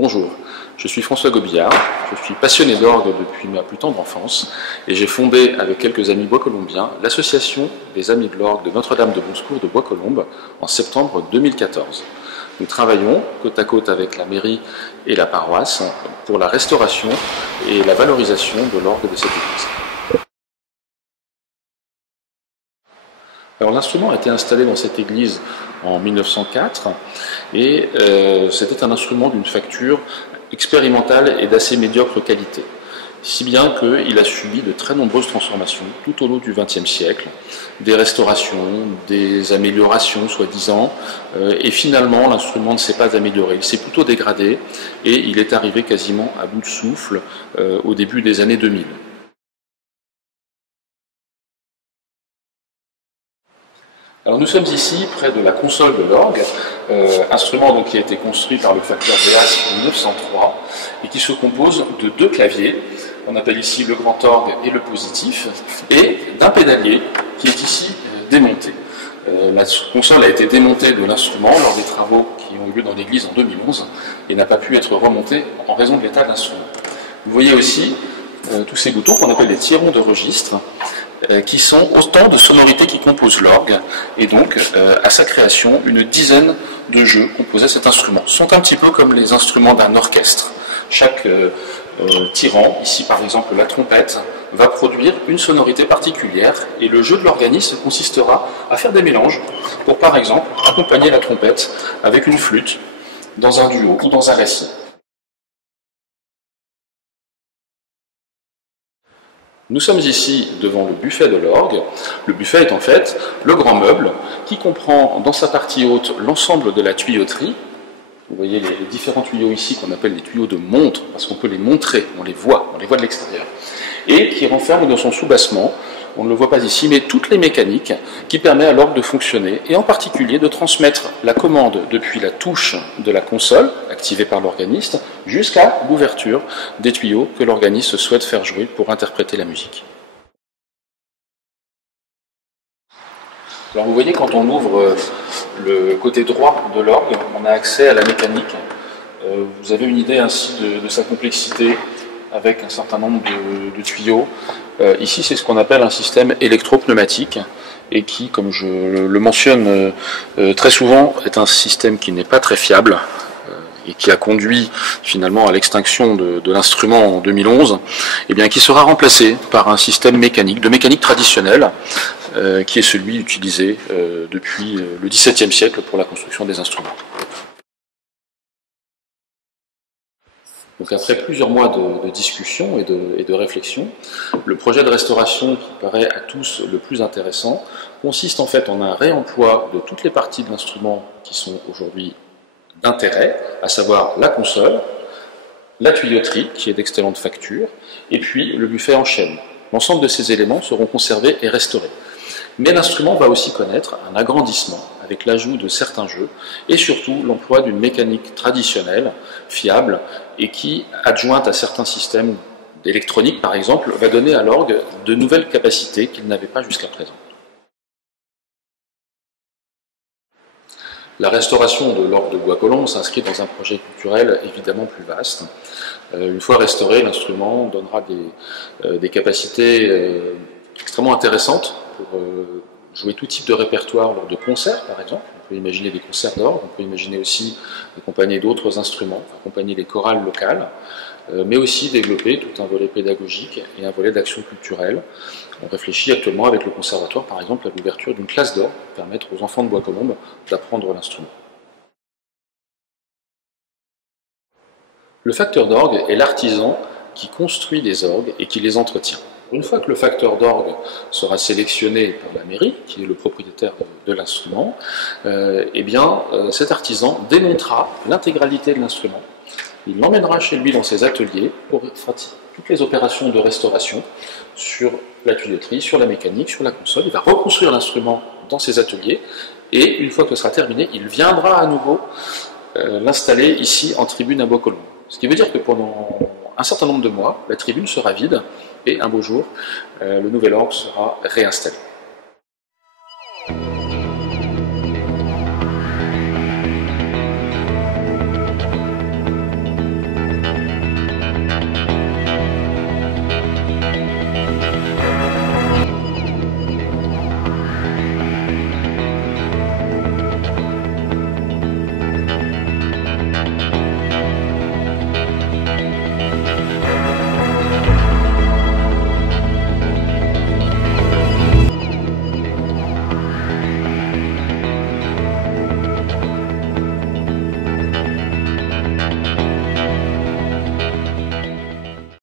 Bonjour, je suis François Gobillard, je suis passionné d'orgue depuis ma plus tendre enfance et j'ai fondé avec quelques amis bois-colombiens l'association des Amis de l'Orgue de Notre-Dame de Bonsecours de Bois-Colombes en septembre 2014. Nous travaillons côte à côte avec la mairie et la paroisse pour la restauration et la valorisation de l'orgue de cette église. Alors l'instrument a été installé dans cette église en 1904 et c'était un instrument d'une facture expérimentale et d'assez médiocre qualité, si bien qu'il a subi de très nombreuses transformations tout au long du XXe siècle, des restaurations, des améliorations soi-disant, et finalement l'instrument ne s'est pas amélioré, il s'est plutôt dégradé et il est arrivé quasiment à bout de souffle au début des années 2000. Alors nous sommes ici près de la console de l'orgue, instrument donc qui a été construit par le facteur Veas en 1903 et qui se compose de deux claviers, on appelle ici le grand orgue et le positif, et d'un pédalier qui est ici démonté. La console a été démontée de l'instrument lors des travaux qui ont eu lieu dans l'église en 2011 et n'a pas pu être remontée en raison de l'état de l'instrument. Vous voyez aussi tous ces boutons qu'on appelle des tirons de registre, qui sont autant de sonorités qui composent l'orgue, et donc à sa création, une dizaine de jeux composaient cet instrument. Ce sont un petit peu comme les instruments d'un orchestre. Chaque tirant, ici par exemple la trompette, va produire une sonorité particulière, et le jeu de l'organiste consistera à faire des mélanges pour par exemple accompagner la trompette avec une flûte dans un duo ou dans un récit. Nous sommes ici devant le buffet de l'orgue. Le buffet est en fait le grand meuble qui comprend dans sa partie haute l'ensemble de la tuyauterie. Vous voyez les différents tuyaux ici qu'on appelle les tuyaux de montre, parce qu'on peut les montrer, on les voit de l'extérieur. Et qui renferme dans son soubassement, on ne le voit pas ici, mais toutes les mécaniques qui permettent à l'orgue de fonctionner, et en particulier de transmettre la commande depuis la touche de la console, activée par l'organiste, jusqu'à l'ouverture des tuyaux que l'organiste souhaite faire jouer pour interpréter la musique. Alors vous voyez, quand on ouvre le côté droit de l'orgue, on a accès à la mécanique. Vous avez une idée ainsi de sa complexité, avec un certain nombre de tuyaux. Ici, c'est ce qu'on appelle un système électro-pneumatique, et qui, comme je le mentionne très souvent, est un système qui n'est pas très fiable, et qui a conduit finalement à l'extinction de l'instrument en 2011, et bien qui sera remplacé par un système mécanique, de mécanique traditionnelle, qui est celui utilisé depuis le XVIIe siècle pour la construction des instruments. Donc après plusieurs mois de discussion et de réflexion, le projet de restauration qui paraît à tous le plus intéressant consiste en fait en un réemploi de toutes les parties de l'instrument qui sont aujourd'hui d'intérêt, à savoir la console, la tuyauterie qui est d'excellente facture, et puis le buffet en chêne. L'ensemble de ces éléments seront conservés et restaurés. Mais l'instrument va aussi connaître un agrandissement avec l'ajout de certains jeux et surtout l'emploi d'une mécanique traditionnelle, fiable, et qui, adjointe à certains systèmes d'électronique par exemple, va donner à l'orgue de nouvelles capacités qu'il n'avait pas jusqu'à présent. La restauration de l'orgue de Bois-Colombes s'inscrit dans un projet culturel évidemment plus vaste. Une fois restauré, l'instrument donnera des capacités extrêmement intéressantes pour jouer tout type de répertoire lors de concerts par exemple. On peut imaginer des concerts d'orgue, on peut imaginer aussi accompagner d'autres instruments, accompagner les chorales locales, mais aussi développer tout un volet pédagogique et un volet d'action culturelle. On réfléchit actuellement avec le conservatoire par exemple à l'ouverture d'une classe d'orgue pour permettre aux enfants de Bois-Colombes d'apprendre l'instrument. Le facteur d'orgue est l'artisan qui construit les orgues et qui les entretient. Une fois que le facteur d'orgue sera sélectionné par la mairie, qui est le propriétaire de l'instrument, cet artisan démontera l'intégralité de l'instrument. Il l'emmènera chez lui dans ses ateliers pour pratiquer toutes les opérations de restauration sur la tuyauterie, sur la mécanique, sur la console. Il va reconstruire l'instrument dans ses ateliers et une fois que ce sera terminé, il viendra à nouveau l'installer ici en tribune à Bois-Colombes. Ce qui veut dire que pendant un certain nombre de mois, la tribune sera vide et un beau jour, le nouvel orgue sera réinstallé.